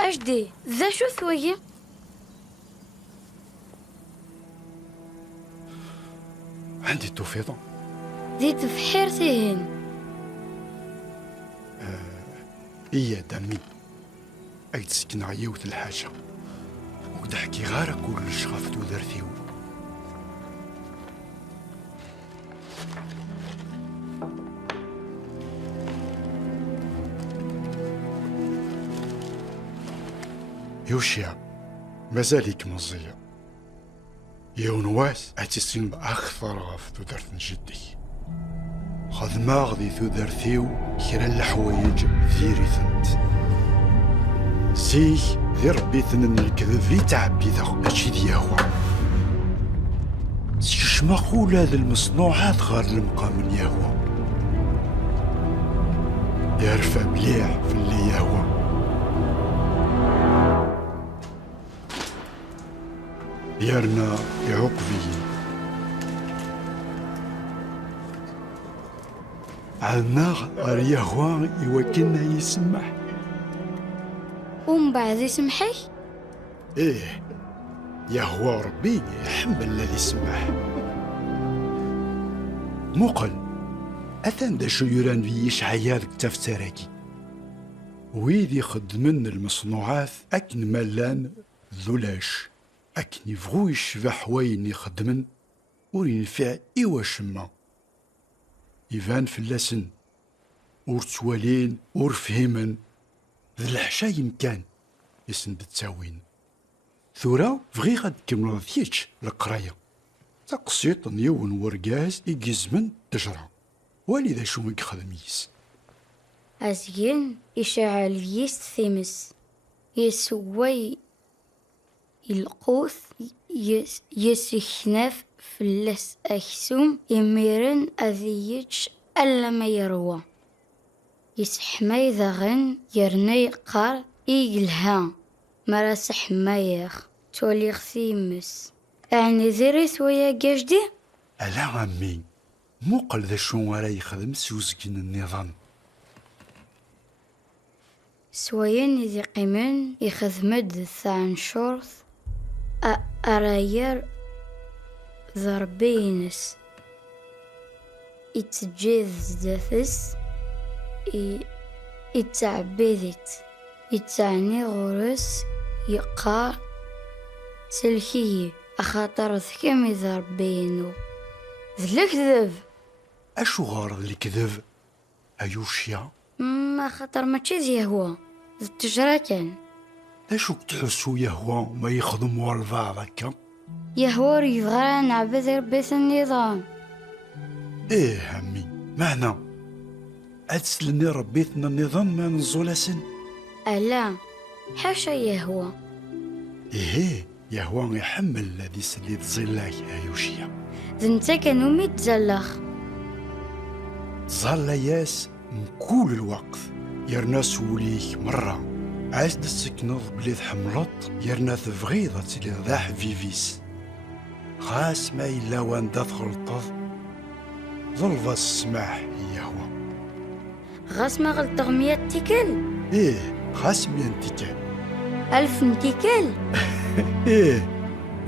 أجدي ذا شو ثوية؟ عندي توفيضة ذي تفحيرتهن. إيا دمي أيد سكن عيوت الحاجة وقد حكي غارة كل شغفت وذرثيو. يوشيا مازاليك مزية يونواس أتسلم أخطر غف ذرث جدي خذما غذي ذرثيو كرا الحوايج ذيري ثنت سيك ذي ربي ثنن الكذب في تعبي ذا ماشي دياهو سيش مقول هذا المصنوعات غير المقام من يهوى يرفع مليح في اللي يهوى يارنا يعوق فيه عالنا غير يهوى يوكلنا يسمح ومن بعد يسمحي؟ إيه يهوى ربي يحمل الذي سمح مقل أثن دا شو يران في يشعيا ذك تفتراكي ويدي خدمن المصنوعات أكن ملان ذولاش أكن يفغو يشبح وين يخدمن ورينفع إيوا شما يفان في اللسن ورتوالين ورفهمن ذي الحشا يمكان يسند التاوين ثورا فغي غاد كمل ذيتش القراية تقسيط نيون ورقاز يقزمن تجرى والي شو يخدميس أزين إشاعل يست ثيمس يسوي القوث يسخنف فلس أكسوم يميرن أذيج ألا ما يروى يسحمي ذغن يرني قار إيقلها مرا سحمايخ توليغ ثيمس يعني ذريث ويا قاجدي؟ ألا عمي موقل ذا شو ورا يخدم سوزكين النظام سوين ذي قيمن يخدمد ثان شورث أراير ضربينس يتجيذ ذاثس يتعبيذت يتعني غرس يقار سلكيه أخاطر ثكم ضربينو ذلك ذب أشو غارض الكذب أيوشيا ما خطر ما تشيزي هو ذا التجرة كان أشو تحسو يهوى ما يخدم والبعض هكا يهور يبغى نعبد ربيث النظام إيه همي معنى أتسلني ربيتنا النظام ما نزول سن ألا حاشا يهوى إيه يهوى يحمل الذي سليت ظلاك أيوشيا ذنتا كانوا متزلخ ظل ياس من كل الوقت يرنا سوليك مرة عاش دسكنض بلي حملط يرنا تفغيضة تلي ذاح فيفيس خاس ما إلا وان دخل طف ظلفة السماح يهوى غاس ما غلط غمية تيكل إيه خاس مينتيكال 1000 تيكل إيه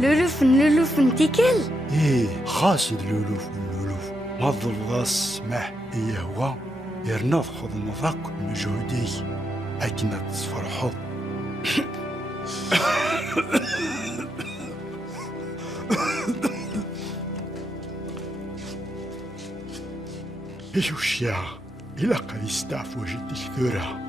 لولوف تيكل إيه خاص اللولوف ما ظلفة السماح يهوى يرنا خذ نضاق مجهودي أكنا تفرحض يوشيا إلا قد يستعف وجدي كثيرا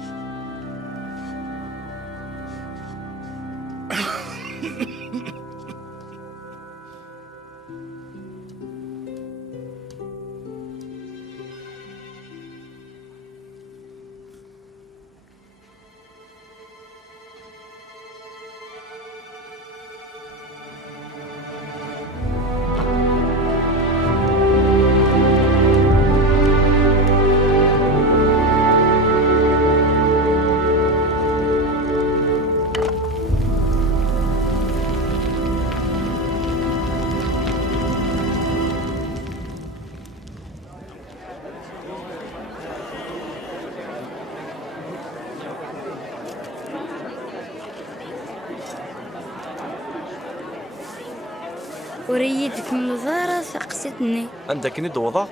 وريتك من الزهرة سقستني عندك ني دوضة؟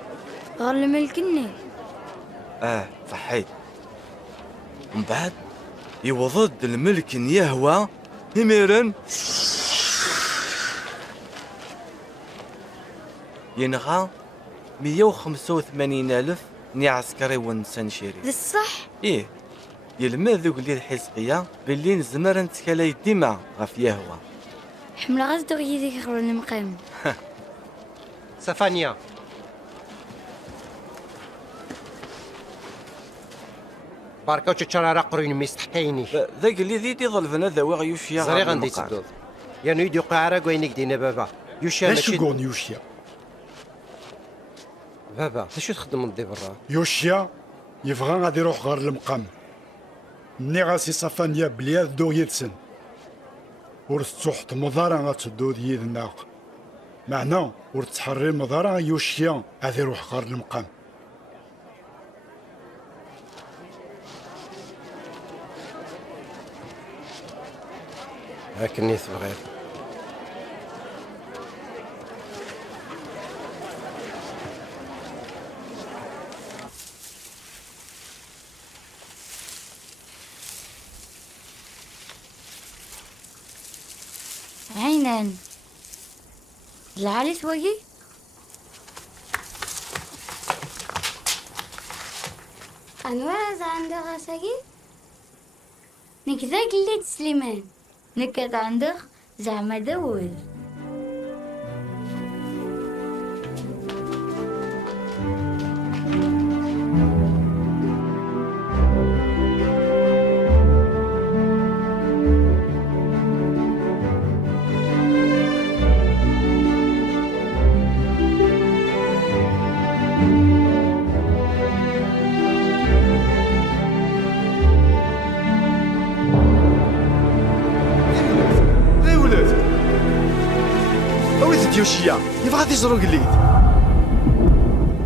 غير الملكني. صحيت. ومن بعد يوضد الملك يهوى هميرن ينغى 185,000 ني عسكري ونسان شيري. ذي الصح؟ إيه، يلمذ ذوك اللي الحزقية باللي نزمر نتكالاي ديما غف يهوى. حملة غزدو يديك خبر المقام. سفانيا باركا وتشرارا قرين ميس حكايني ذاك اللي ذي ظلفنا ذا غيوشيا زري غندي تدود يا نويد يقع كوينك دينا بابا يوشيا اش ماشي يقول يوشيا؟ بابا شو تخدم دي برا يوشيا يبغى غادي يروح غير المقام. مني غاسي صفانيا بلياد دو يدسن ورتحط مضارا غتدو يد الناق معنا ورتحري مضارا يوشيا غادي يروح غير المقام. هاكني صغير عينان العالي ثواقي أنواز عندها غاساقي نكذاك اللي تسليمان نكت عندك زعما داوود. يوشيا يبغى غادي يزرق لي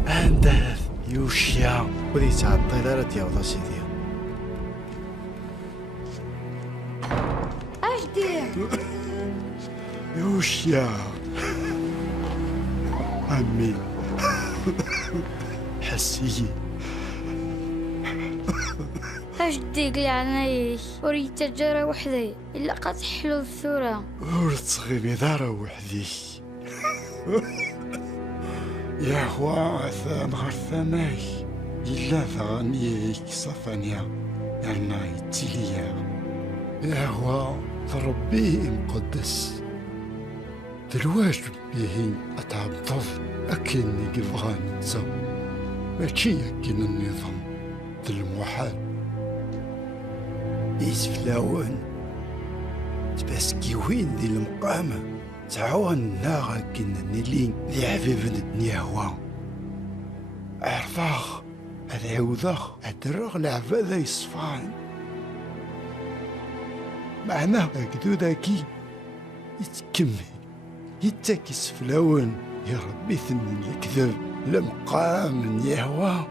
عنده يوشيا ودي تعطي لا تيوضا سيدي. اش دير؟ يوشيا عمي حسي اش ديك لعنايك وريت تجارة وحدي الا قد حلو الثورة ورتغيبي دار وحدي. يا هو عثام غرثماي إلا ثغنيك صفانيا يرنا يتليا. يا هو ربي مقدس دلواج به أتعبطف أكني كيبغى نتسا ماشي أكن النظام المحال يسفلاون تباسكي وين دي المقامة تعاون ناغا كنا نيلين ذي عفيف نيهوا عرفاغ هذا عوضاغ أدرغ العفاذا يصفان معناه هكذا كي يتكمل يتاكس فلاون يا ربي ثمن الكذب لمقام يهوى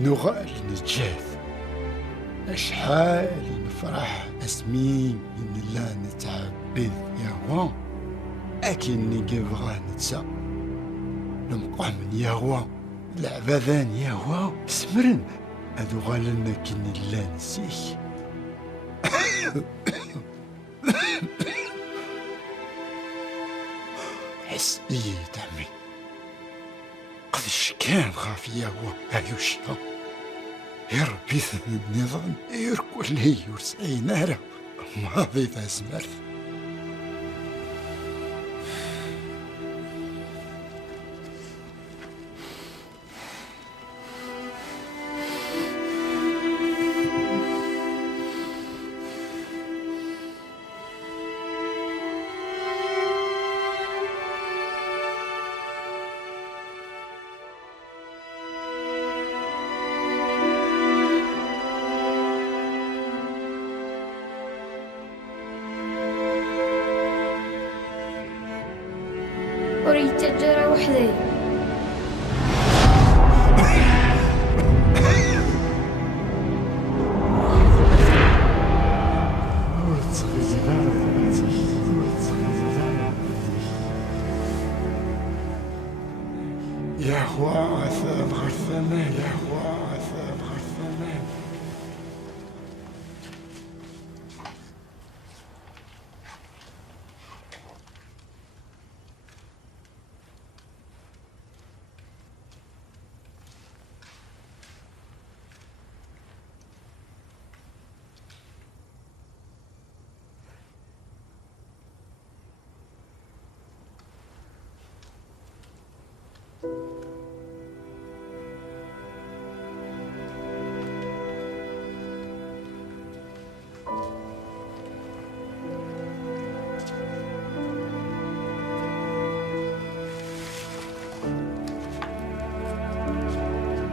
نغال نتجاذ أشحال نفرح أسمين إن الله نتعبد يهوى أكني كيبغى نتسا لمقام يهوى العباذان يهوى سمرن هذو غالنا كني الله نسيك حس بيه دمي قديش كان خاف يهوى أيوشيا يا ربي ثمن النظام يركو لي يرسعي نارا ماضي ذا زمرت وريت تجارة وحدي يهوى أثاب غرثمان، يهوى أثاب غرثمان.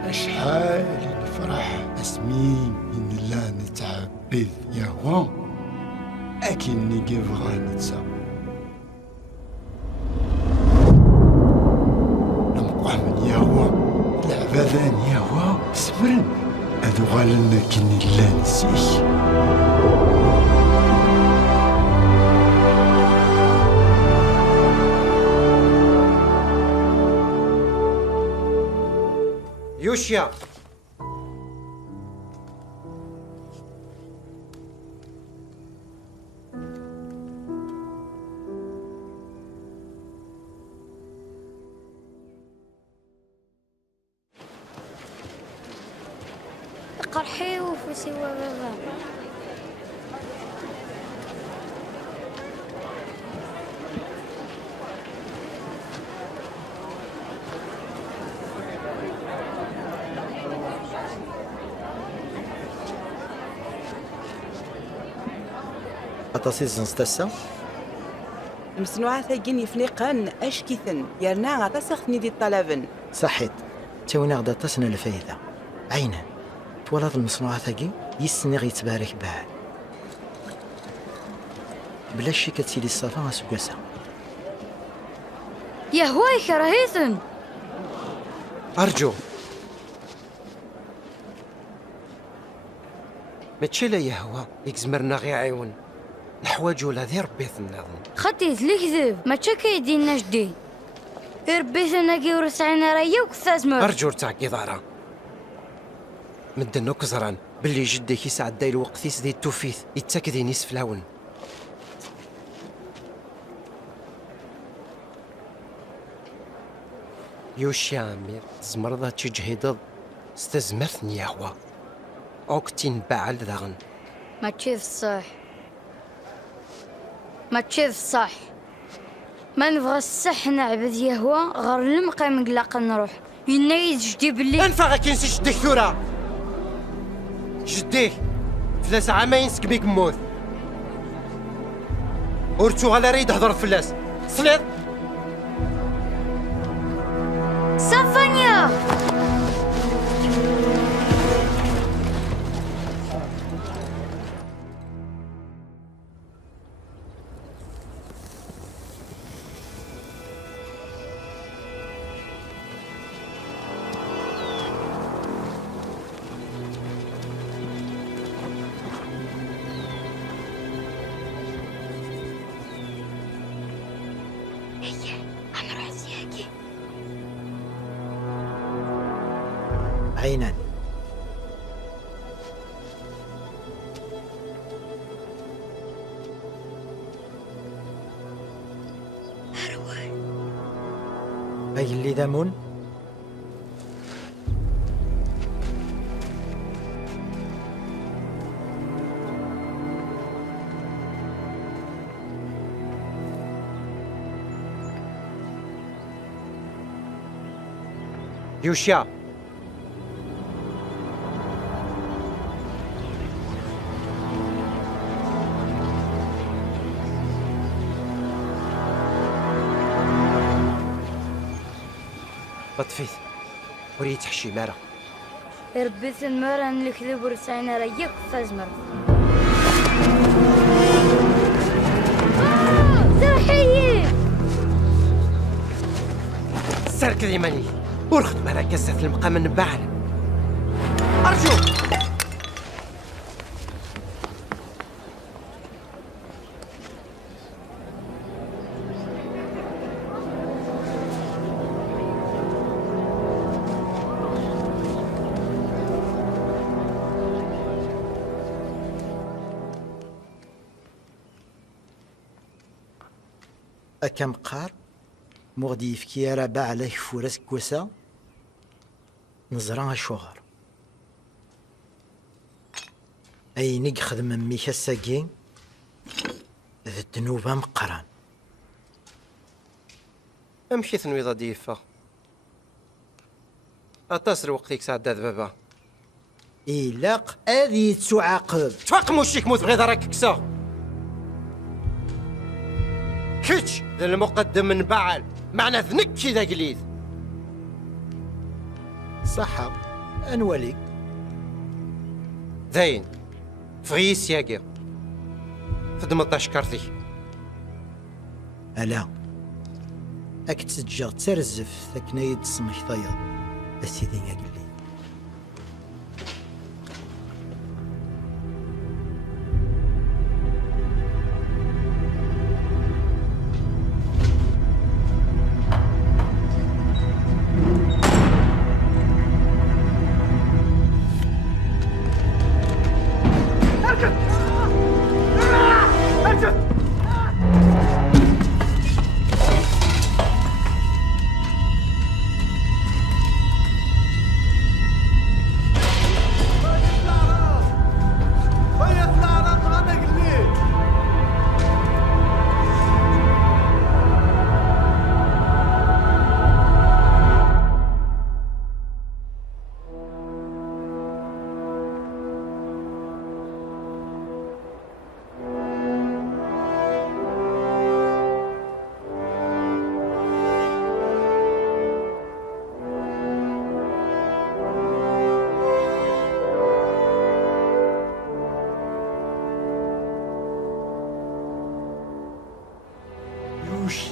أشحال نفرح اسمين إن لا نتعبد يهوى أكني كيبغى نتسا نمقح من يهوى العبادان يهوى سمرن أذو غالنا كني لا نسيك. يوشيا قرحي وفي بابا. أتصيز زنستسا المصنوعات هاكين يفنيقان أشكيثن يرنا غتسخني دي الطلبن صحيت تاوينا غدا تصنع الفايدة عينا توالد المصنوعات هاكي يسنغ يتبارك بعد بلا شي كتسيلي الصفا سكاسا يهوى يكرهيثن. أرجو ماشي لا يهوى يكزمرنا غير عيون الحواج ولا ذي ربي النظم. خطيت الكذب ما تشكيدين جدي ربيتنا كي ورسعنا ريا وكثازمر. أرجو رتاكي ضارة مدنو كزران باللي جدك يسعد دايل وقتيس ذي التوفيث يتاكدي نصف لون. يوشي عمير زمرضة تجهيض استزمرتني يهوى أوكتين بعل ذغن. ما تشيف الصح ما تشيف الصح ما نبغى الصح نعبد يهوى غير المقام مقلق نروح ينايد جدي باللي انفغ كنسي جديك ثورة جديك 3 عامين سكبيك موت ورتو غالا ريد هضر فلاس صليت صفانيا. عينا أي اللي دامون يوشيا بطفيت وريت حشي مارا ربيت المرة الكذب ورسعنا ريا وكثازمر. سرحيي سرك ذي ماني ورخد مانا كسة المقام النباعل أرجو أكا مقار مغدي يفكي ربع على كفورس كوسا نزرع الشغر أيني خدم ميكا الساقين ذا الدنوبة مقران. امشي تنويض ديفا اتصل وقتك سعداد بابا إلاق هذه تعاقب. تفاق موشيك موت بغيت راك كسا كتش ذا المقدم من بعل معنى ذنك ذا قليد صحة أنولي ذاين فغيس ياقي خدمت اشكرتي ألا أك تسجل ترزف ذاك نايد السمك طيب أسيدي يا قلي.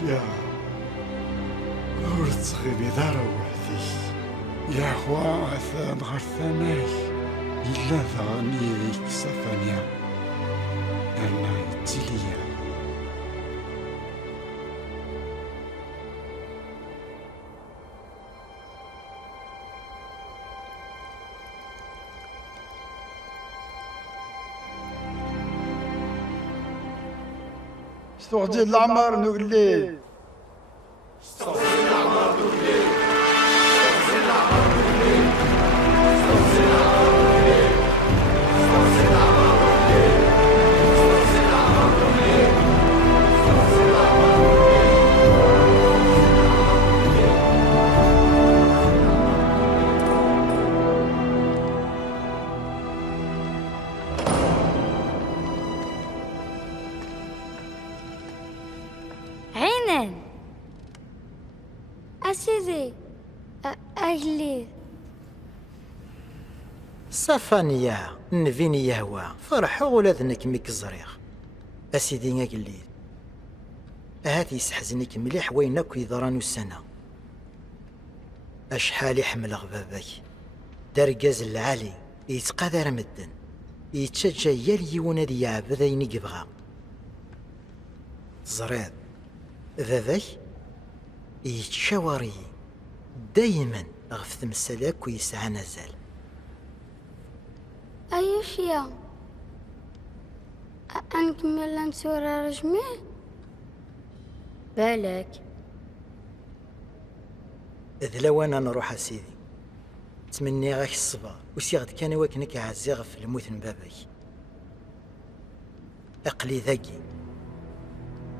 يا ور تغيبي دار وحدي يا خوا عثان غرثاناك إلا ثغنيك صفانيا يلا يتليا. استغدي العمر نقلي عينان أسيدي أهلي صفانيا نفيني يهوى فرحوا ولا ذنك ميك الزريغ أسيدي يا قليل هاتي يسحزنك مليح وينك يضرانو السنة أشحال يحمل غبابك درجاز العالي يتقادر مدن يتشجع يالي ونادي يعبد يني يبغى زريض باباك يتشاوري دايما غف تمسلاك ويسعى نزال. أيوش يا أنكمل نسورة رجمي بالك إذ لو أنا نروح أسيدي تمني غاك الصبر وسيغد كان واكنك عزي غف الموت من بابك أقلي ذاكي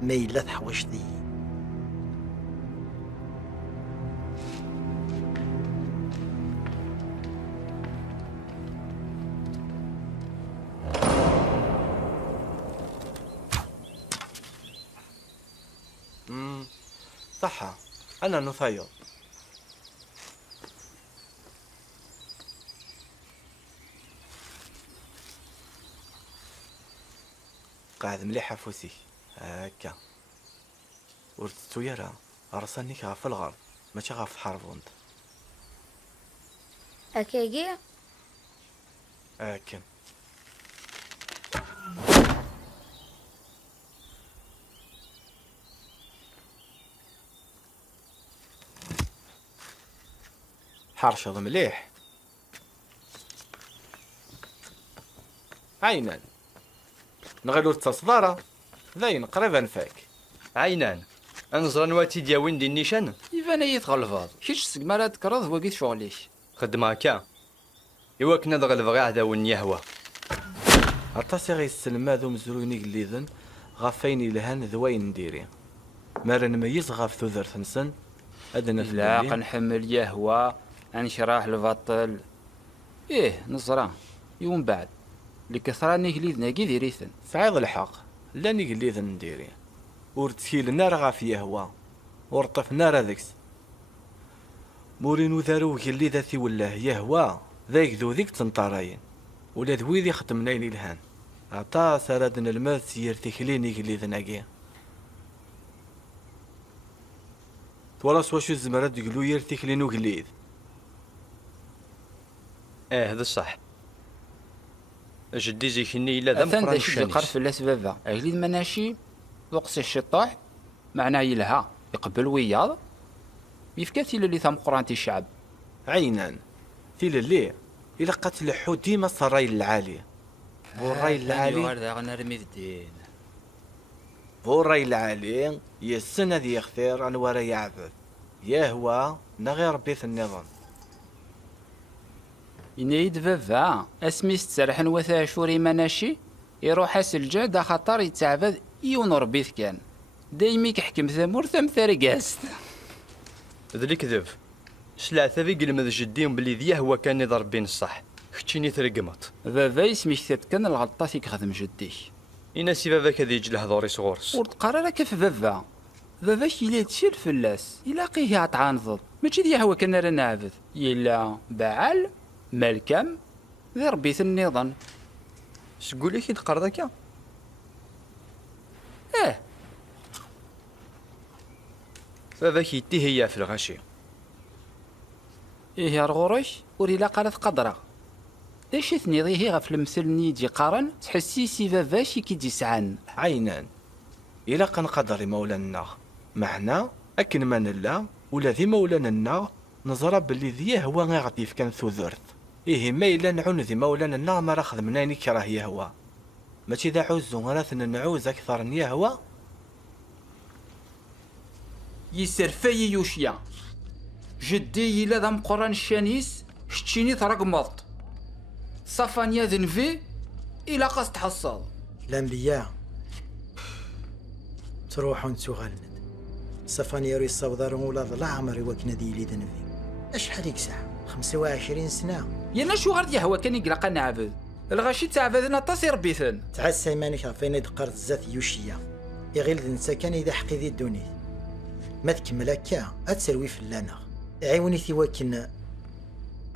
ما إلا تحوش ذي. صح أنا نفيض قاعد مليح فوسي هكا ورتتو يرى راسنيك غاف الغرب ماشي غاف الحرب وانت أكاكي هاكا. حرشض مليح عينان نغلو التصدارة ذاين قريبا فاك عينان انزرا نواتي دياوين دي النيشان. يبان تغلفاض كيش سكمال تكرض وقيت شغليك. خدم هكا إوا كنا نغلب غا عداون يهوى. عطاسي غيسلمادو مزرويني قليذن غافين يلهان ذوين نديري مارا نميز غاف ثوذرت نسن أدنى في لا الليل. قنحمل يهوى انشراح البطل. ايه نزرا يوم بعد لكثراني قليذ ناقي ديريثن. سعيد الحق لاني قليذن نديري ورتكيل النار غاف يهوى ورطفنا رادكس مورينو ذارو قلي ذاتي ولا يهوى ذاك ذو ذيك تنطراين ولا ذويذي خدمنا الهان عطا سردنا المال سير تكليني قليذ ناقي توراس واشو الزمرات يقولو يرتيك لينو قليد. هذا صح. جدي زيكني إلا ذا أثن مقران داش يقر الشانيس. في الأسباب أجليد مناشي وقص الشطاح معناه يلها يقبل وياض يفكاتي اللي ثم قران الشعب. عينان تيل اللي إلا قتل حو ديما الراي العالي والراي العالي غنرمي الدين. والراي العالي يسن هذي يختار عن ورا يعبد يهوى نغير بيت النظام. ينيد فافا اسمي ستسرحن وثا شوري مناشي يروح الجاد خطر يتعبد يون ربيث كان دايمي كحكم ثمور ثم ثرقاست. ذلك كذب. سلع ثبي قلمذ جديهم بلي ذي يهوى كان يضرب بين الصح. كتشيني ترقمت. فافا اسمي كان الغلطة يخدم جديك. إناسي بابا كذي يجي لهضوري صغورس. ورتقرر كيف فافا. فافا كيلا تشيل فلاس يلاقيه عطعنضض ماشي ذي هو كان راه نعبد يلا بعل مالكم ذي ربيت النظام. سقولي كي تقرا ذاك. اه بابا كيتي هي في الغاشي. إيه يا رغوريش وريلا قالت قدرة داش تنيضي هي غف المثل نيجي قارن تحسيسي فافاشي كي تسعن. عينان إلا قنقدر مولانا معنا أكن ما نلا ولا ذي مولانا نزرى باللي ذي يهوى غير كان ثوذرت إيه ما إلا نعون ذي مولانا ما راخذ مناني كراه يهوى ماشي ذا عوزو غراثن نعوز أكثر من يهوى. يسرفي يوشيا جدي إلا ذا مقران الشانيس شتشيني ترقمضت صفانيا ذنفي إلا قاس تحصل. الأنبياء تروحون تغلد صفان يروي الصودار ولا ضلع عمري وكنا ديلي ذنبي أشحال يكسع 25 سنة. يانا شو غرد يهوى كان يقلق نعبد الغاشي تعبدنا تصير بيثن. تعس سيمانك فين دقرت زات يوشيا يغيل نسا كان إذا حقي ذي الدنيا ما تكمل هكا أتسروي في اللانة عيوني ثواكن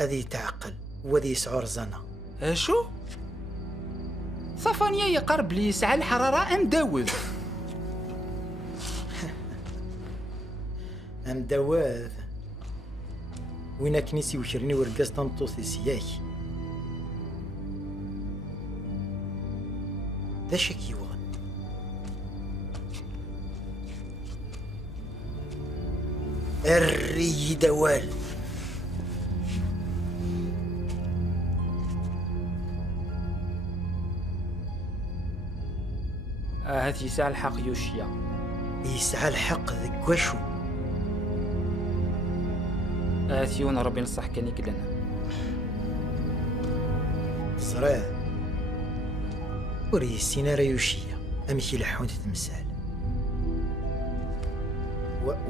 أذي تعقل وذي يسعر زنا. شو صفانيا يقرب لي يسعى الحرارة أنداوذ. أم دواذ وين كنيسي وشرني ورقاس تنطوثي سياك ذا شك يوغن الري دوال هات يسعى الحق يوشيا يسعى الحق ذك وشو آتيون ربي نصح كان يقلنا صراع وري السيناريو يوشيا أمشي لحون تمثال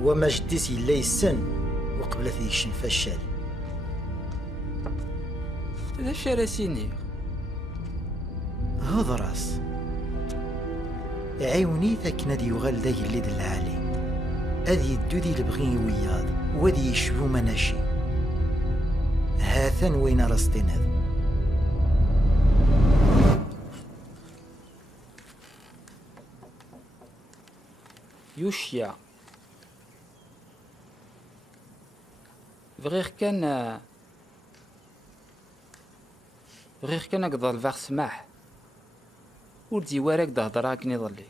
وما جديسي لا يسن وقبل ذيك فشال. ذا شراسيني هذا راس عيوني ذاك نادي يغال ذاك اللي العالي هذي الدودي اللي بغي وياض وذي يشبو مناشي هاثن وين راسطين هذا. يوشيا بغير كان أقدر الفاغ سماح ولدي وراك دهضرا كني ظلي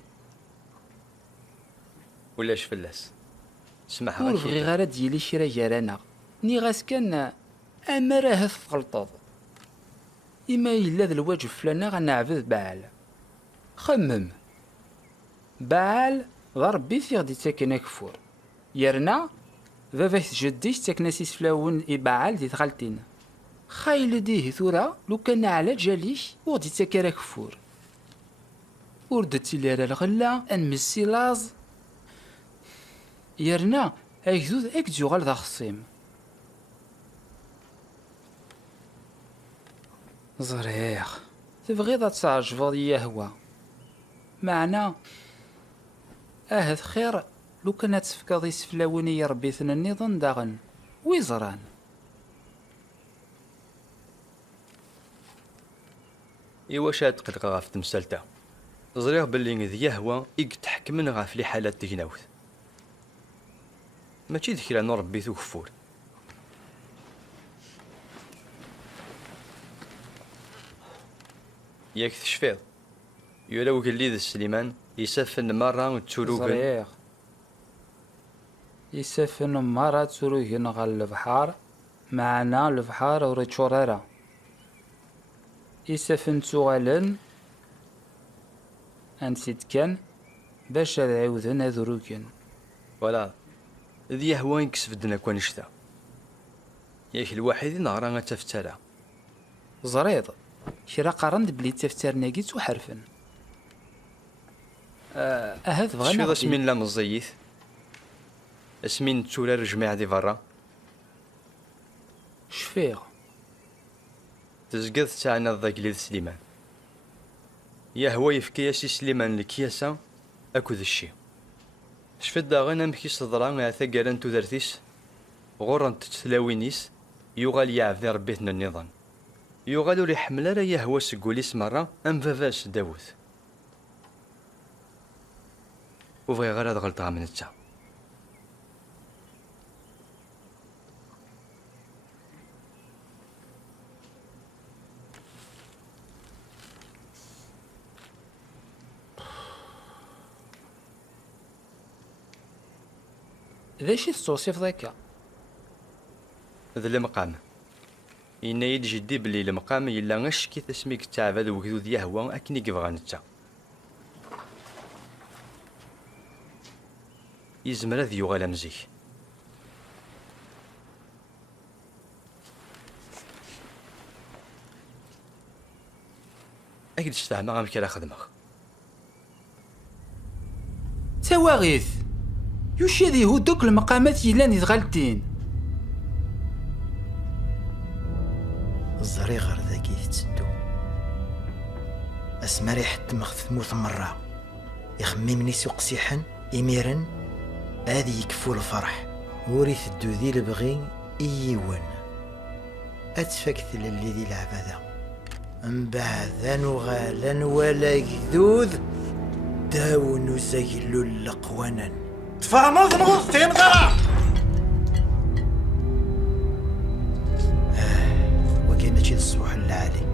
ولاش فلاس سمح ور بغي غير ديالي شي راه جارانا ني غاس كان اما راه تغلطض اما الا ذا الواجب فلانا غنعبد بعال خمم بعال ضربي في غدي تاكن كفور يرنا فافاك جدي تاكنا سيسفلاون إباعال دي تغالتين خايل ديه ثورة لو كان على جاليش وغدي تاكرا كفور وردتي لي الغلة انمسي لاز يرنا اكذوذ اكدو غال ذا خصيم زريخ تبغيض تعجبض يهوى معنا اهد خير لو كانت تفكض يسفلاوني ربيثنا النظام داغن ويزران إوا شاد دقيقة غاف تمثالتا زريغ بلي ذي يهوى إيك تحكمن غاف لي حالات تجناوث ماشي ذكرى نربي ذو كفور ياك تشفيض يولاو قلي ذا سليمان يسافن مرة تسولوغن زريخ يسافن مرة تسولوغن غال البحار معنا البحار وريتشورارا يسافن تسوغالن انسيت كان باش هاد عاودن هذروكن ولا ذي يهوى ينكسف دنا كون شتا ياك الواحد نهار غتفترى زريض كرا قارند بلي تفترناكي تحرفن اهذ بغانا شفيض اسمين لا مزيث اسمين تولار جماعة دي برا شفيغ تزقد تاعنا ضاقلي سليمان يهوى يفكي سي سليمان الكياسة اكد الشي شفت داغن امكي صدران عثا قالان تودرتيس غورن تتلاوينيس يغال يعفذي ربيتنا النظام يغالو لي حمل راه يهوى سقوليس مرة ام فافاس داوث وبغي غير هاد غلطة من التا ذا شي توصيف ذاك ذا المقام ينايد جدي بلي المقام يلا غش كي تسميك تعبد وكذو يهوى اكني كيبغى نتا يزمر ذي يغال مزيك اكيد تستعمى غامك على خدمك تواغيث يوش هذي هو دوك المقامات يلان يتغالتين الزريغ غير ذاكي تسدو اسما ريحة تمخ ثموث مرة يخممني سوق سيحن إميرن هادي يكفو الفرح وريث الدو ذي البغي إيوان أتفكت للي ذي العبادة من بعد نغالا ولا جذوذ داو نزيلو اللقوانا تفهموا ذنوب فين غرا وكاين ماشي الصبح العالي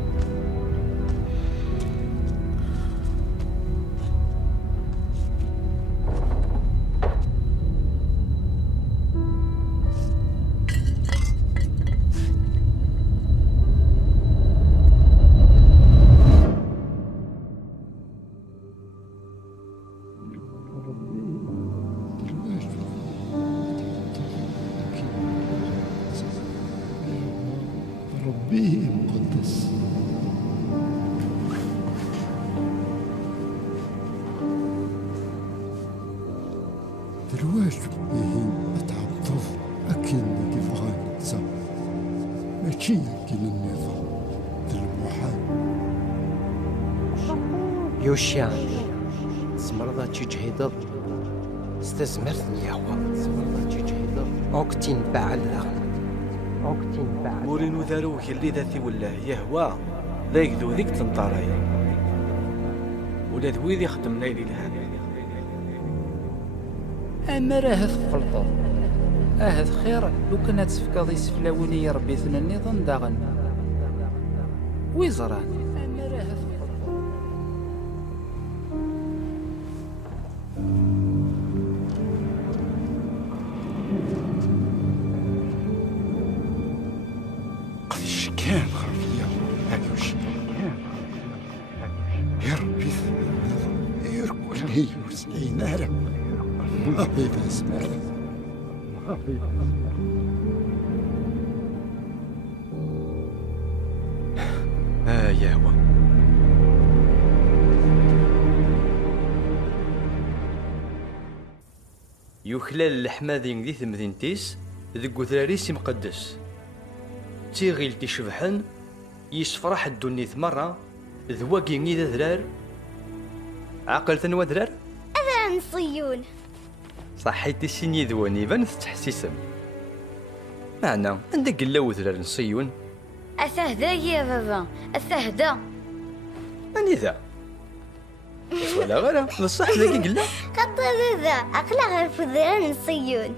ربي مقدس الواجب به أتعطف أكيد كيف غانسا ماشي يمكن النظام المحال يوشيان تسمرضا تجهيض استثمرت اليهوى تسمرضا تجهيض اوكتين بعد مورين ذاروك اللي ذاتي ولا يهوى ذاك ذو ذيك تنطاري ولا ذوي ذي خدمنا لي الهان اما راه غلطة اهد خير لو كانت تفكض يسفلاوني ربيتنا النظام داغن ويزران اما راه غلطة قديش كان خرفية هاكوش يا ربي يركل لي وسعين غافي اسمع غافي. يا هو يخلال الحماذين دي ثمذينتيس ذك وثراريس مقدس تيغيل تيشبحن يسفرح الدنيث مرة ذواقي ذا ذرار عقل ثنوى ذرار أذان صيون. صحيتي سيني ذواني بان تحسيسم معنا عندك قلا وذرار نصيون أثهدا يا بابا أثهدا. أني ذا ولا غير بصح ذاك قلا خطر ذا أقلع غير فذران صيون.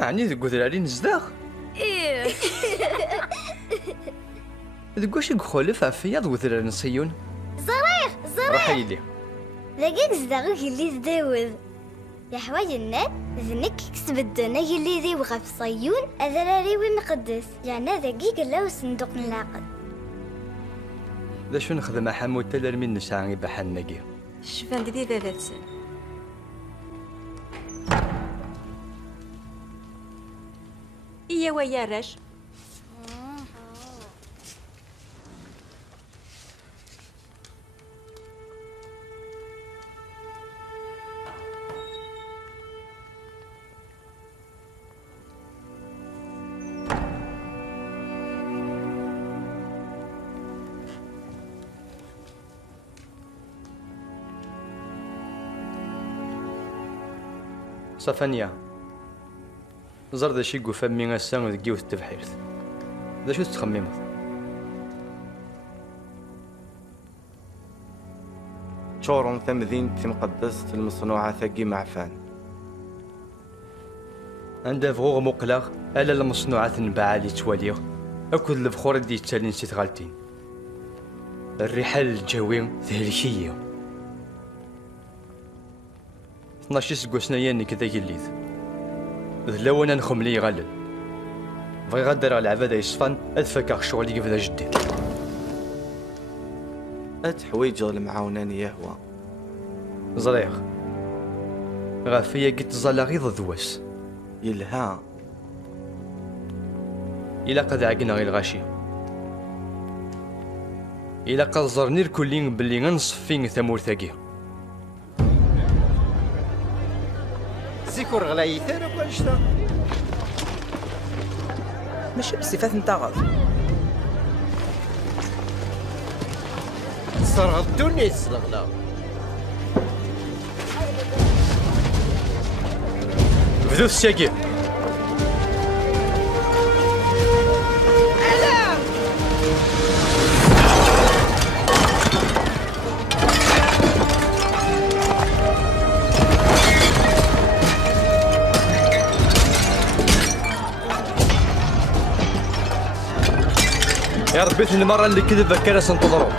يعني ذك وذراري نزداخ إيه ذك واش يخولف عفياض وذرار نصيون زريخ راحي لي ذاك زداغوك اللي تداوذ يا حوايج النات ذنك كسب الدنا اللي ذي وغف صيون أذراري ونقدس يعني ذاكي قلا وصندوق العقد. ذا شو نخدم حمود تلر من نساعي بحال نقي شفان دي ذات سن إيا ويا راش صفانيا زر ذا شي قفا مي غسان ذا جيوث التبحيرت ذا شو تخممت تشورون ثمذين تمقدس المصنوعة ثقي معفان عندها فغوغ مقلغ ألا المصنوعات نباعة لي تواليغ أكد الفخور دي تالي نسيت غالتين الريحة الجوي ذهلكية 12 سكوسنا ياني كذا يليث ذلو انا نخم لي غالل بغي غادر العبادة يصفن أدفكر شغلي كيف ذا جدي أتحويج المعاونان يهوى زريخ غافية قد زالا غيظ ذواس يلها إلا قد عقنا غير الغاشية إلا قد زرني الكلين باللي غنصفين ثمور ثاقيه زيكور غلاي ثير ولا شتا ماشي بصفات نتا غلط. صرغ الدنيس الغلا بدو الساقي يا ربي المرة اللي كذب كرس انتظروا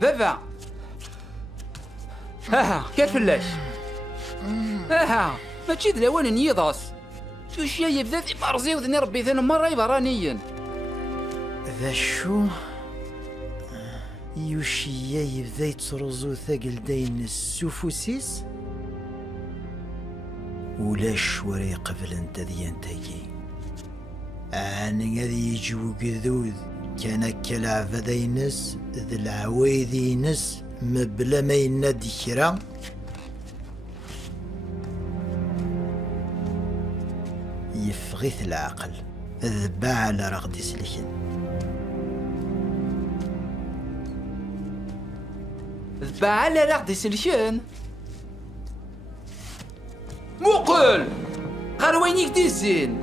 بابا ها كيف فلاش ها ماشي د الاوان يضاس توشيا يبدا في برزي وذني ربي ثاني مرة يبرانيا ذا شو يوشيا يبدا يترزو ثقل داين السوفوسيس ولا شوري قبل انت ديانتاكي غادي يجو قذوذ كان كلعب داينس ذي العوايدينس مبلا ما ينادي كرا يفغيث العقل ذبا على رغد يسلكن ذبا على رغد يسلكن موقل غير وينيك ديزين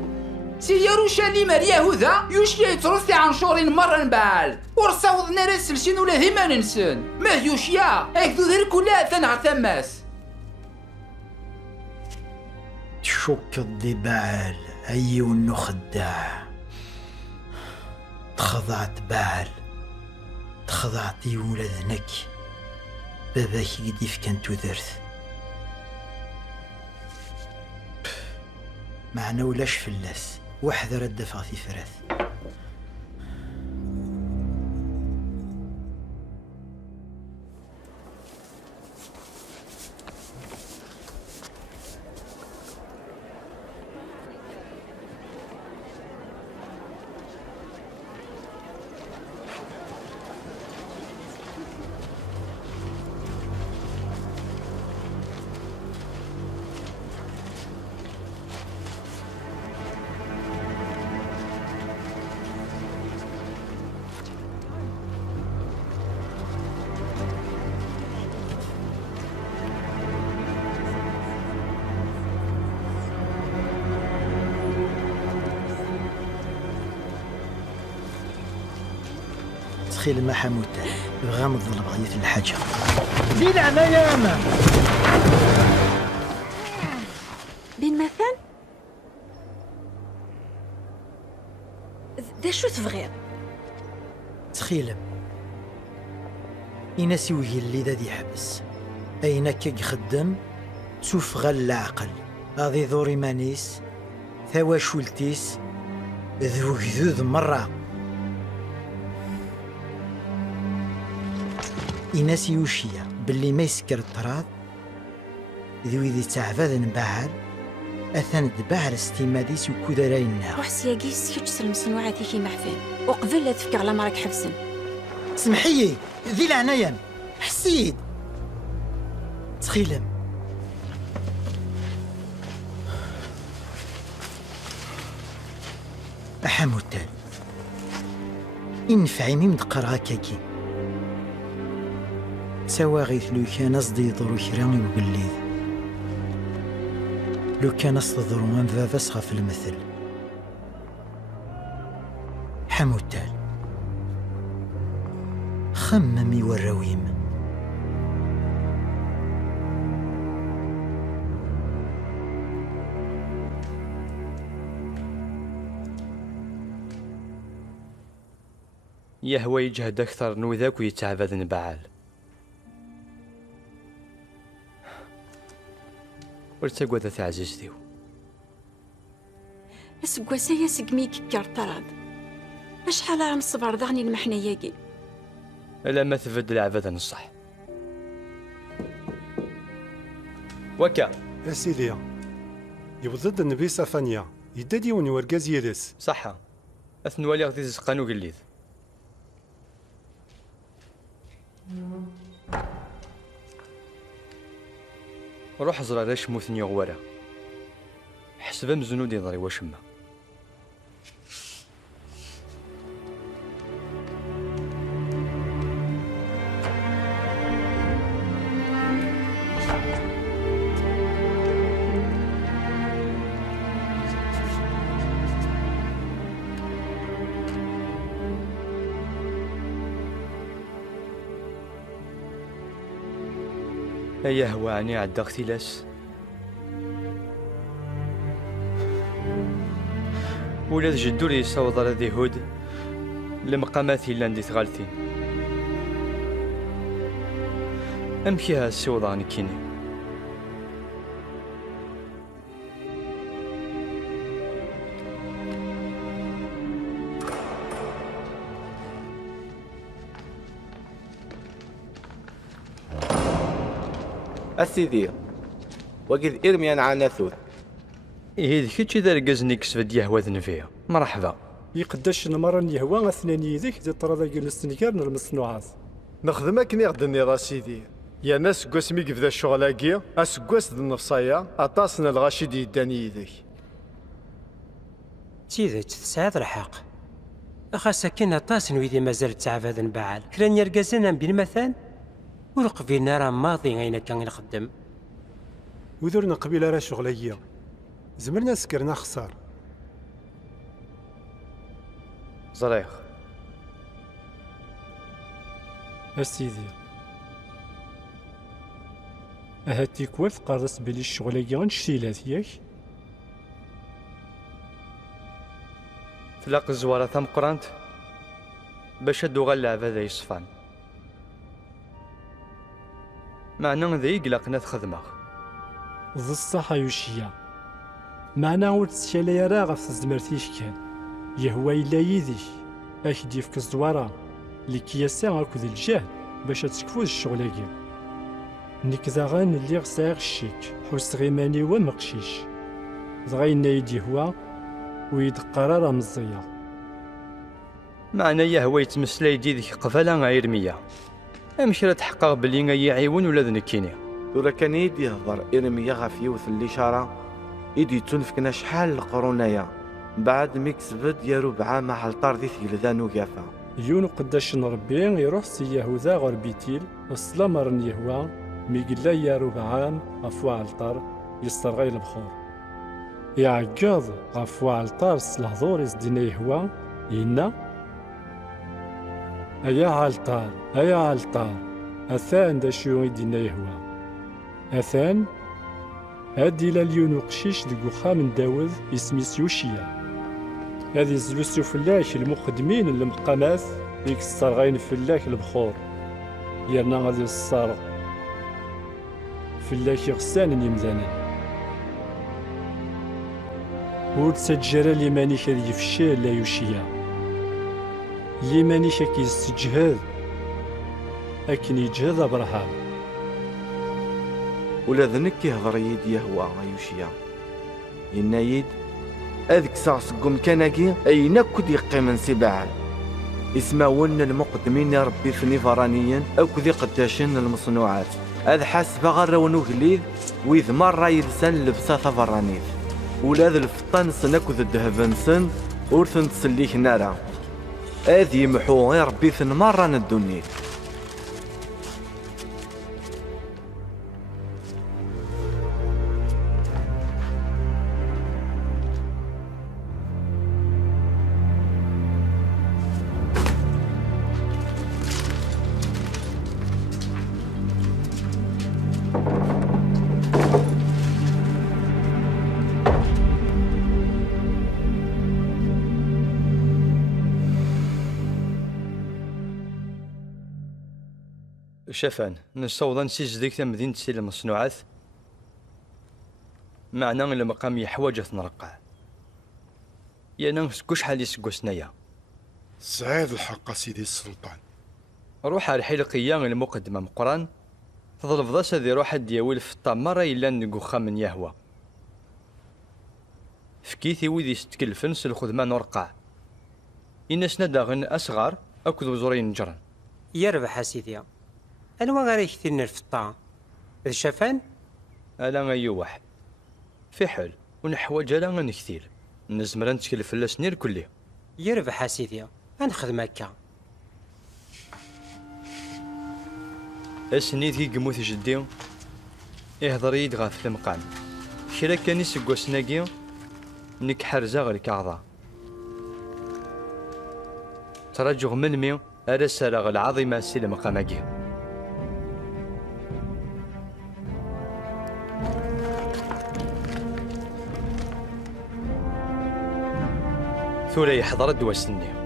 سي يروشاليم اليهوذا يوشيا يترثي عن شورين مرة نبعال ورصاوضنا راسلشين ولا هما ننسن ما يوشيا هكذو ذلك كلها ثنع ثماس تشك دي بعل أي ونو خداع تخضعت بعل تخضعت ولدنك باباك قديف كان تذرث معنا ولاش فلاس واحد راه دافع في فراث. تخيل ما حموت بغا مضرب غيث الحاجة زيد عنا ياما بين مثل ذا شو تبغي؟ تخيل إناسي وهي اللي ذا دي حبس أين كي خدم تشوف غا العقل غادي ذوري مانيس ثوا شولتيس ذو جذوذ مرة إناس يوشيا باللي ما يسكر الطراد ذو ذي تعفاذ نباعل أثان دباعل استيماديس وكودا راينا وحسياقي سكتش سلمسن وعاثي كي محفين وقبل لا تفكر على مراك حبسن سمحيي ذي العناية حسيد تخيلم أحموتان إنفعي من قرغا كاكي سوا غيث لو كان أصدي ضرو كرامي وقليد لو كان أصدرو من فافس في المثل حموتان خممي والرويم يهوى يجهد أكثر نوذاك ويتعبد نبعال ورتقوى ذا تعزيز ديو اسقواسا يا سقميك كارطراد شحال راه نصبر ضغني المحنياكي إلا ما تفد العبادة نصح وكا يا سيدي يبضد النبي صفانيا يدادي ونورقاز يدس صحة أثنوالي غدي زقانو قليد روح زرع ريش موثني غوارا حسب مزنودي ضري وشمه أيه وعني عدا اختلاس ولاد جدوري يصوض على ذي هود لمقاماتي لاندي ثغالتين أمكي ها السوضان كيني أسيدي وقد إرميان عناثوث إيه كيتش إذا رقزني كسفد يهوى ذنفيها مرحبا يقداش نمرن يهوى أثنان يديك دي طرادة نستنكار المصنوعات نخدم أكني غدني راسيدي يا ناس قوس ميك بدا الشغلاكي أسقوس ذا النفصايا أطاسنا الغاشي يداني يديك تيدك تسعد الحق أخا كاين أطاس ويدي مازال تعباد نبعال كران يرقزنا بالمثل ورقبينا راه ماضي غينا كان نخدم وذرنا قبيلة راه شغلية زمرنا سكرنا خسار زريخ أسيدي أهاتيك وفق قرص بلي الشغلية نشتيلات ياك تلاق الزوارة ثم قرانت باش هدو غالعب هذا يصفان معنى ذا يقلقنا تخدمه ذا الصحة يوشيا معنا ور تسكالي راه غف تزمرتيش كان يهوى إلا يديك أكد يفك الزوارة اللي كياسا أكد الجهد باش تكفوز الشغلاكي. نيك داغن اللي غساغ الشيك حوس غيماني ومقشيش دغاينا يدي هو ويدقرار مزية. معنا يهوى يتمسلاي ديك قفلا غيرمية امشي راه تحقق بلي يعيون ولا ذنكيني. ورا كان يدي يهضر إرميا غف يوث اللي شارع يدي تنفكنا شحال القرونايا بعد ميكسبد يا ربعة مع الطار ذي ثقلذان وقافا. يون قداش نربي يروح سي يهوذا غير بيتيل السلامر يهوى ميقلا يا ربعان غفوا علطار يسترغي البخور يعقاض غفوا علطار السلهضور يزدينا يهوى ينا أيا علطار أيا علطار أثان دا شو يدينا يهوى أثان هادي لليون وقشيش ديك وخا من داوود اسميس يوشيا. هذه زلوسو فلاك المقدمين المقامات ديك الصرغين فلاك البخور يرنا غادي الصرغ فلاك غسان يمدانا ور تسجل ليمانيك هذه يفشي لا يوشيا ليمانيك كيستجهد أكن يجهد أبراهام. ولا ذنك يهضر يد يهوى يوشيا ينايد أذك ساقم كناكي أين كد يقيم سباع اسماون المقدمين يا ربي ثني فرانيا أو كذي قداشن المصنوعات هذا حاسب غير ونوغليذ وإذ مرة يلسان لبساطة فرانيذ ولا ذا الفطان سناكو ذا الدهب نسن ورثن تسليك نارا هذه محو يا ربي ثن مرة ندوني. شافان نصوضا نسيج ديك تمدينة سي المصنوعات معنا المقام يحوج نرقع يانا سكو شحال يسكو سنايا. سعيد الحق سيدي السلطان. روح على الحلقية المقدمة مقران تظل فضاس هذي روح دياويل في الطمارة إلا نقوخا من يهوى فكيثي ويدي ستكلفن سلخدمان نرقع إنسنا داغن أصغر أكد وزورين نجرن. يربح سيدي أنوا غير يكثرنا الفطا إذ شافان ألا غيوح في حل ونحوج ألا غنكثير نزمر نتكلف السنير كله. يربح سيدي غنخدم هكا. أسنيد كي قموت جدي يهضر يدغى في المقام كرا كان يسقو سناكي نك حرزة غير كعضة ترجغ من مي أرسل العظيمة سي المقاماكي. ثورة يحضر دواسني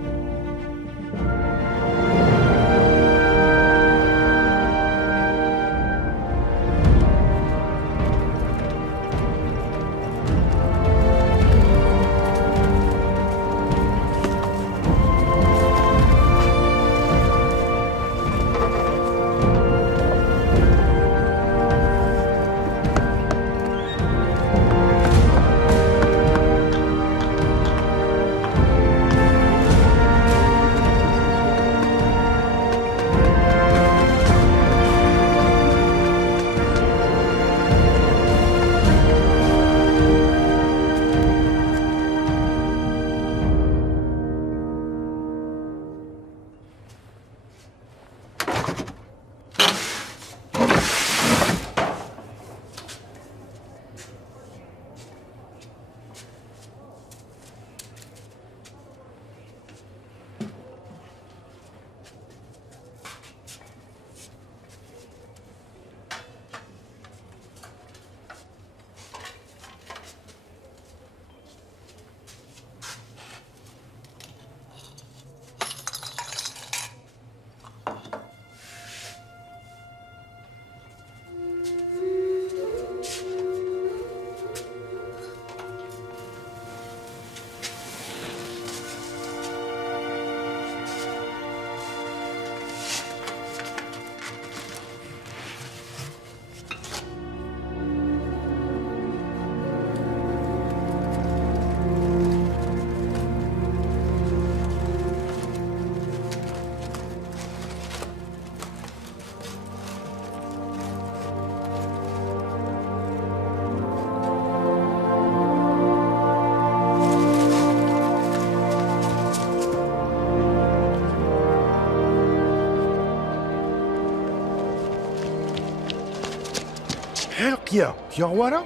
حلقيا يا غوارا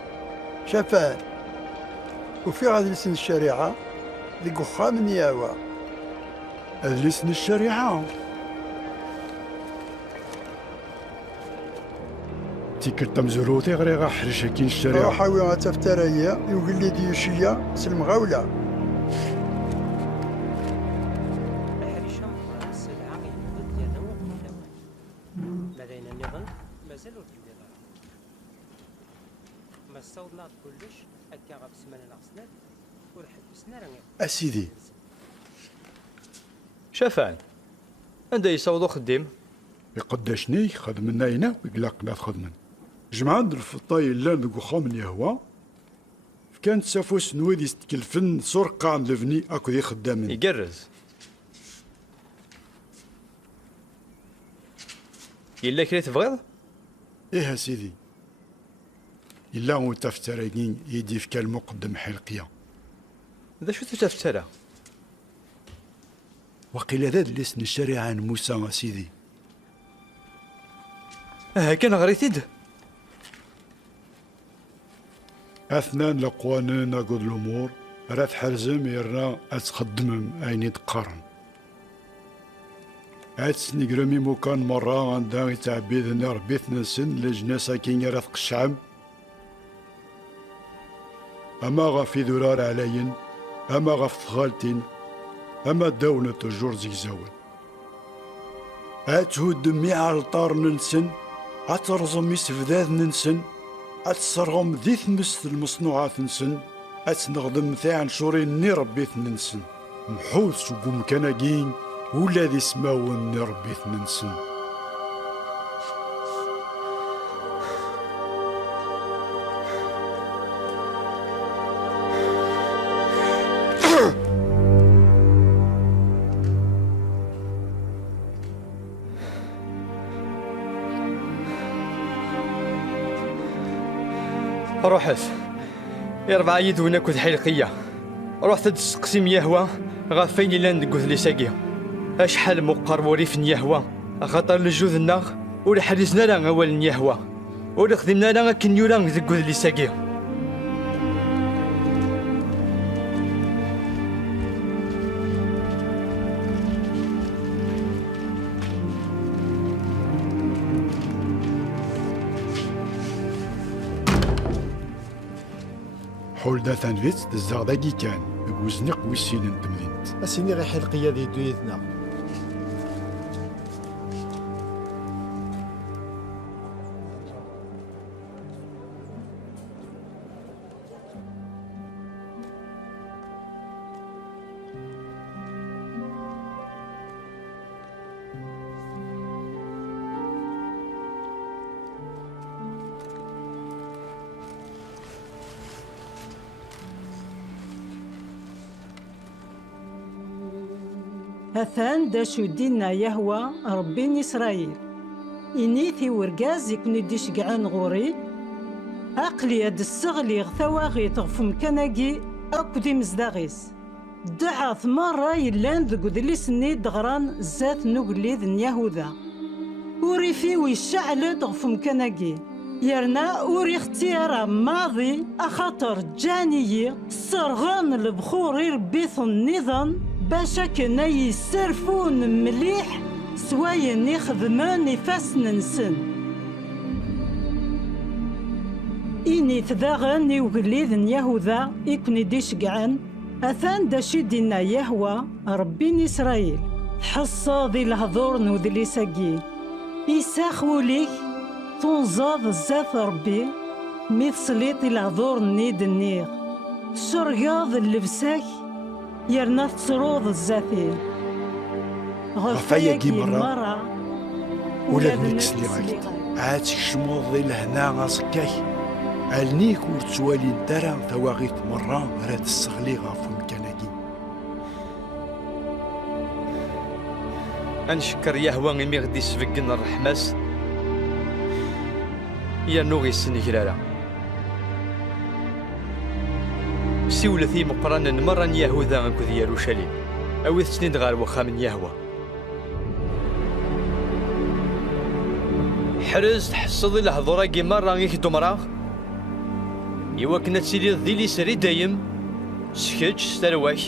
شافان وفي غادي لسن الشريعة ذي وخام نياوة لسن الشريعة تيكل تمزروتي غير غا حرشة كين الشريعة روح حاوي غاتفتريا يوقل لي ديوشية سلمغاولة أسيدي شافان عندها يصوضو خديم يقداشني خدمنا هنا ويقلقنا خدمن جمعان الفطاي اللي ندقو خامن يهوا كانت سافوس نويدي ستكلفن سرقة عن لفني أكو ذي خدامن يقرز إلا كري تبغيض؟ إيه سيدي إلا هو تفترين يدي في كالمقدم حلقية ذا شو تفترى؟ وقيل ذا لسن الشريعة عن موسى سيدي كان غريتيد أثنان لقوانين أقود الأمور راه حرزم يرنا أتخدمم أين تقارن أتسنقرمي مكان مرة عندها يتعبيد ربيت نسن لجناسة كين يرى الشعب أما غافي ذرار عليين أما غاف غالتين أما دونة الجور زيزاول أتهود دمي على الطار ننسن أترزم يسفذاذ ننسن أتسرغم ذي ثمس المصنوعات ننسن أتنغدم ثاعن شورين نربيت ننسن محوس وقوم كناقين ولا ذي سماون نربيت ننسن روحت يربع يدونا كود حلقية روح تدسقسم يهوى غافين إلا ندقوث لي ساقية أشحال مقر وريف يهوى خاطر لجوذنا ولا حرزنا لا أول يهوى ولا خدمنا لا كن يورا ندقوث لي ساقية حول دا ثانفيت تزاغ داكي كان وزنق ويسين تمدينت أسيني غي حلقية ذي دويتنا أثان داشو دينا يهوى ربي إسرائيل إنيثي ورقاز يكون ديش قعان غوري أقلي هاد السغلي غثواغي تغف مكاناكي أكو دي مزداغيس دعاث مرة يلان ذو قدليسني دغران زات نقليذ يهوذا وري فيوي الشعل تغف مكاناكي يرنا وري اختيار ماضي أخاطر جانيي سرغان البخور ربيث النظام باشا كنا يسرفون مليح سواين يخدمان يفاسن نسن إني تذاغن يوغليذ يهوذا يكوني ديش قعان أثان داشي دينا يهوى ربي إسرائيل حصا ذي الهضور نوذلي ساقي يساخو ليك تنزاض الزاف ربي ميثسليط الهضور نيد النيغ شرقاض اللبساك يرنا تصروض الزاثي غفايا كي مرة ولا نكس لي غايت عاد شموض لهنا غاسكاي النيك ورتوالي دارا ثواغيت مرة راد الصغلي غافو مكاناكي أنشكر يهوى غيمي غدي سفقنا الرحماس يا نوغي السني كلالا سيولثي مقرانا مرة يهوذا غنكوذ يروشاليم أوي تسند غار وخا من يهوى حرز تحصد الهضره كيما راه غيك دمراغ ايوا كنا تسيدي ذي لي سري دايم سكتش سترواك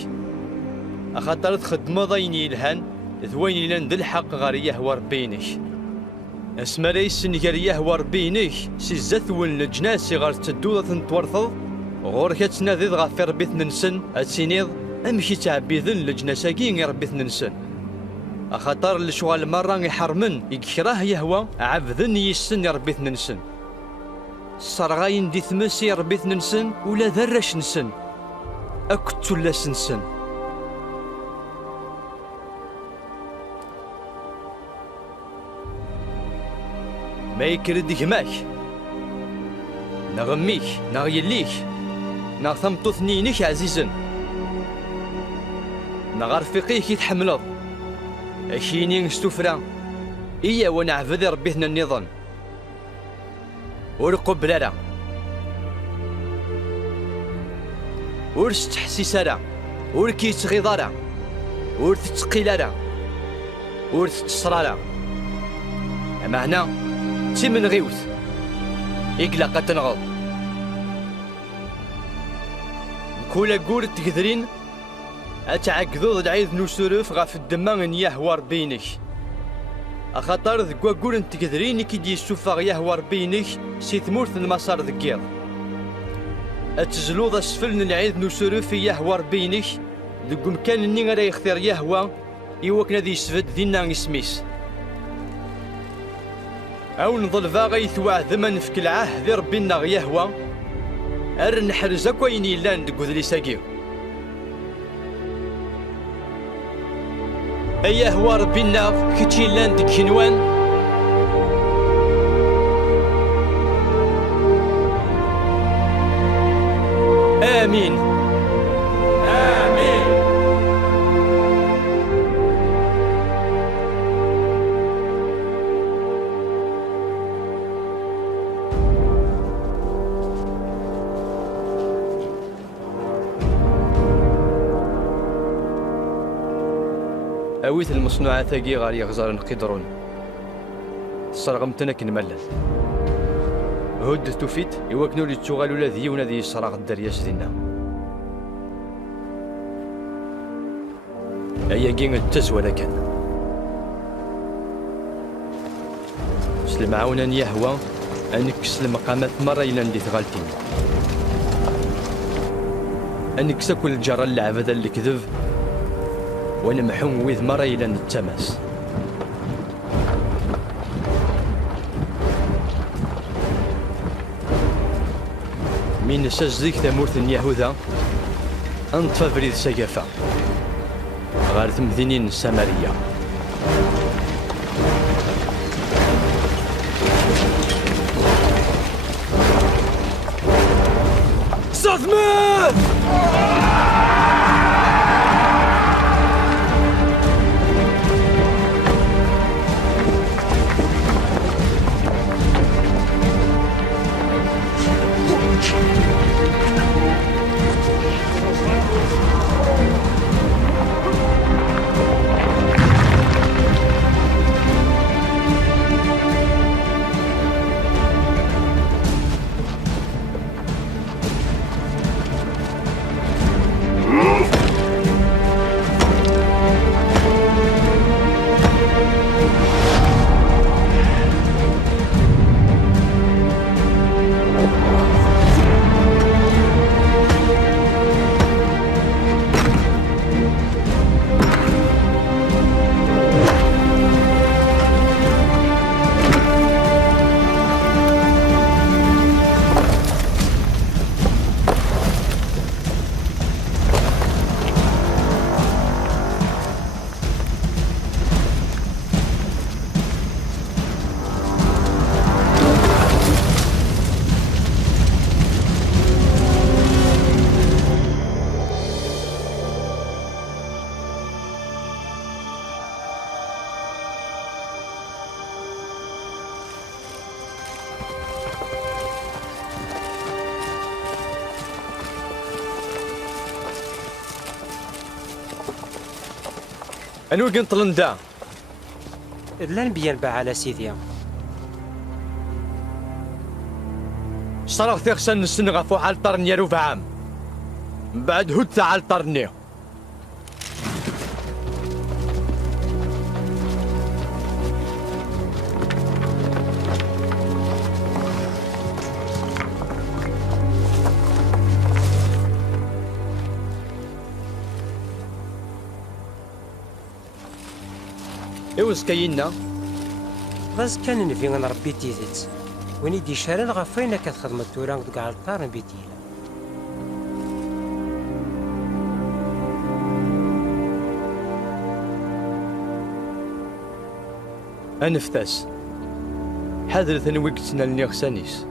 اخاطر تخدم ضاين يلهان ذوين لان ذا الحق غير يهوى ربينك اسما ريسن غير يهوى ربينك سي الزات والجناس غير تدوض تنتورثض غورك تنادي غافي ربي تنسن اتسينيض امشي تعبيذن لجناساكي غير ربي تنسن اخاطر الشغال مرة يحرمن يكره يهوى عبذن يسن ربي تنسن الصرغاين دي ثمسي ربي تنسن ولا ذرش نسن اكتو لا سنسن ما يكرد جماك نغميك نغيليك نغثمطو ثنينك عزيزا نغرفقيك يتحملض أشيني نستفرا إيا ونعبد ربيتنا النظام ورقب لا ورستحسيس لا وركيتغيض لا ورتتقيل لا ورتتصرا لا معنا تمن غيوث إقلاقة تنغض كولا قول تكذرين أتعقدو العيد نسرف غاف الدمان يهوى ربينك أخاطر ذكوا قول تكذرين كي دي السفاغ يهوى ربينك سي ثمورث المسار ذكير أتزلوض أسفلن العيد نسرف يهوى ربينك ذكو مكان إني غير يختار يهوى يوكنا ذي يسفد ذينا اسميس أو نظل فاغي ثواع ذمن في كل عهد ربنا غيهوى أرن حرزك وين يلان دقو ذلي ساقيو أيهوى ربنا كتشي لان دك كنوان آمين آمين أويت المصنوعات ثقي غار يغزر نقدرون صرغمتنا كنملل هود توفيت يوكنوا لي تشوغالو ذي ونذي يصرغ الدرياس دينا أيا كين التزوى لكن سلم عونا يهوى أنكس المقامات مرة إلى ندي ثغالتين أنكس كل الجرى اللعبة اللي كذب ونمحون ويذ مرة إلى التماس من سجدك ثمورث يهوذا أنطفى بريد سقفة غار ثمذنين سامرية صدمة أنو قنطلن دا لا نبيان باع على سيدي صراغ تيغسان نسن غفو حال طرنيا روف عام من بعد هد تعال طرنيا. إيوز كايننا غاز كان نفي نربي تيزيت وين يدي شارن غا فين كتخدم التوران كاع الطار بيتيلا. أنفتاس حاضر ثاني وقتنا لنيغسانيس.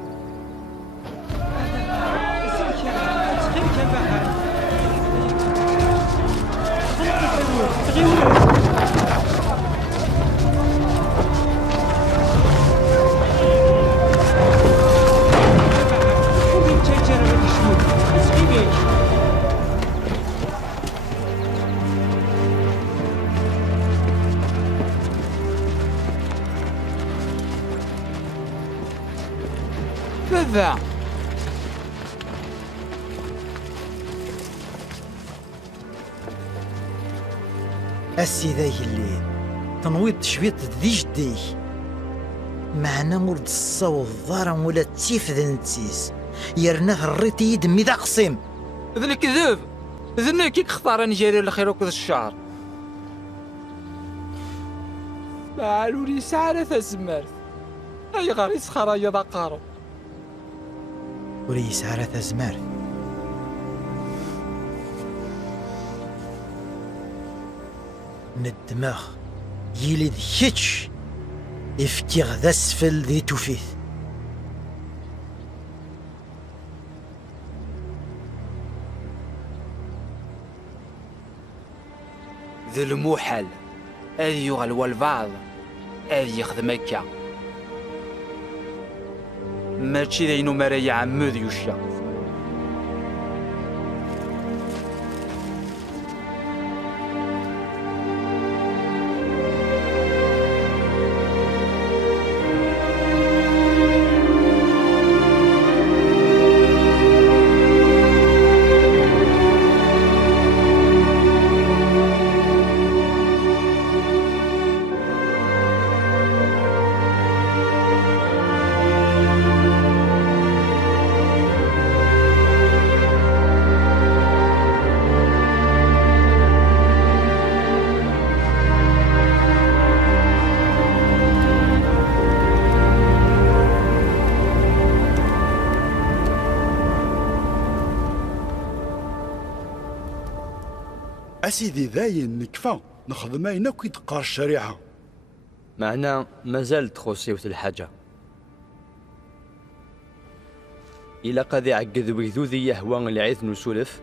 بابا السيدة الليل تنويض تشبيط ذي جديك معنا مولد الصوت ضارا ولا تيف ذا نتيس يرنا الريتي دمي ذا قصيم ذا الكذب ذا كيك اختار نجاري الخير وكذا الشعر قالوا لي سعرة الزمارت اي غاري سخرا يا ذا قارو ولي سعرة الزمارت الدماغ يلي ذكيتش يفكي غدا سفل ذي توفيث ذا الموحل هذي يغلو البعض هذي يخدم هكا ماشي ذاينو مرايا عمود يوشا أسيدي ذاين نكفى نخدم أين كي تقار الشريعة. معنا مازال تخصيوت الحاجة إلا قد يعقد ويذو ذي يهوان العيث نسولف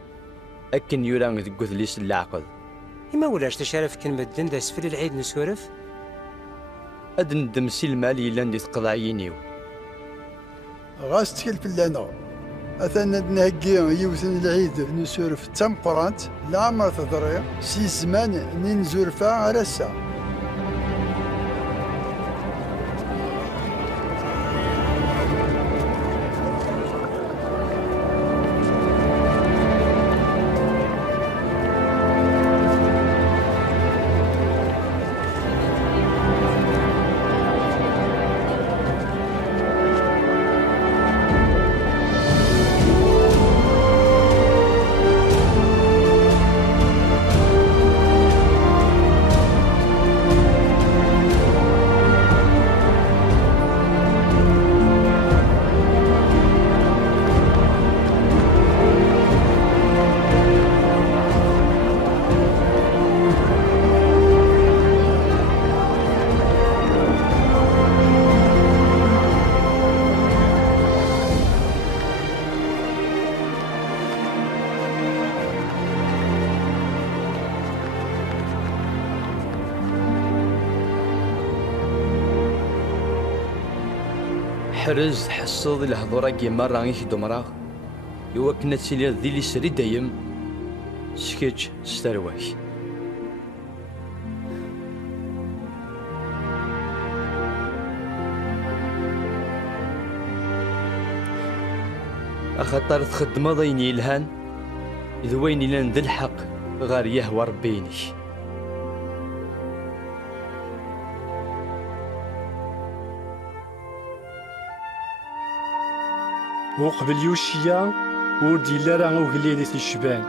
أكن يران ذي قذليس العقد إما ولاش تشارف كلمة دن دا سفل العيد نسولف أدن دمسي المالي لان تقضعينيو غاس تكلف لنا أثنى نهجي يوثن العيد نسولف تمقرانت لا ما تضري سي زمان ننزورفا على الساعة حرز حصد الهضورة كيما راني دمراغ يوكنا تسيلي ذي لي سري دايم سكيتش ستارواك أخطر تخدم ضين يلهان إذ وين لان ذي الحق غار يهوى ربيني. وقبل يوشيا ودي لارا وقليلي في الشبان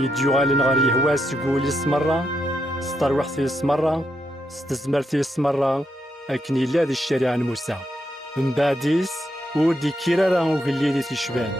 يديوغالن غار يهوى سقولي سمرة ستروح في سمرة ستزمر في سمرة أكني لا ذي الشارع موسى من بعديس ودي كيرارا وقليلي في الشبان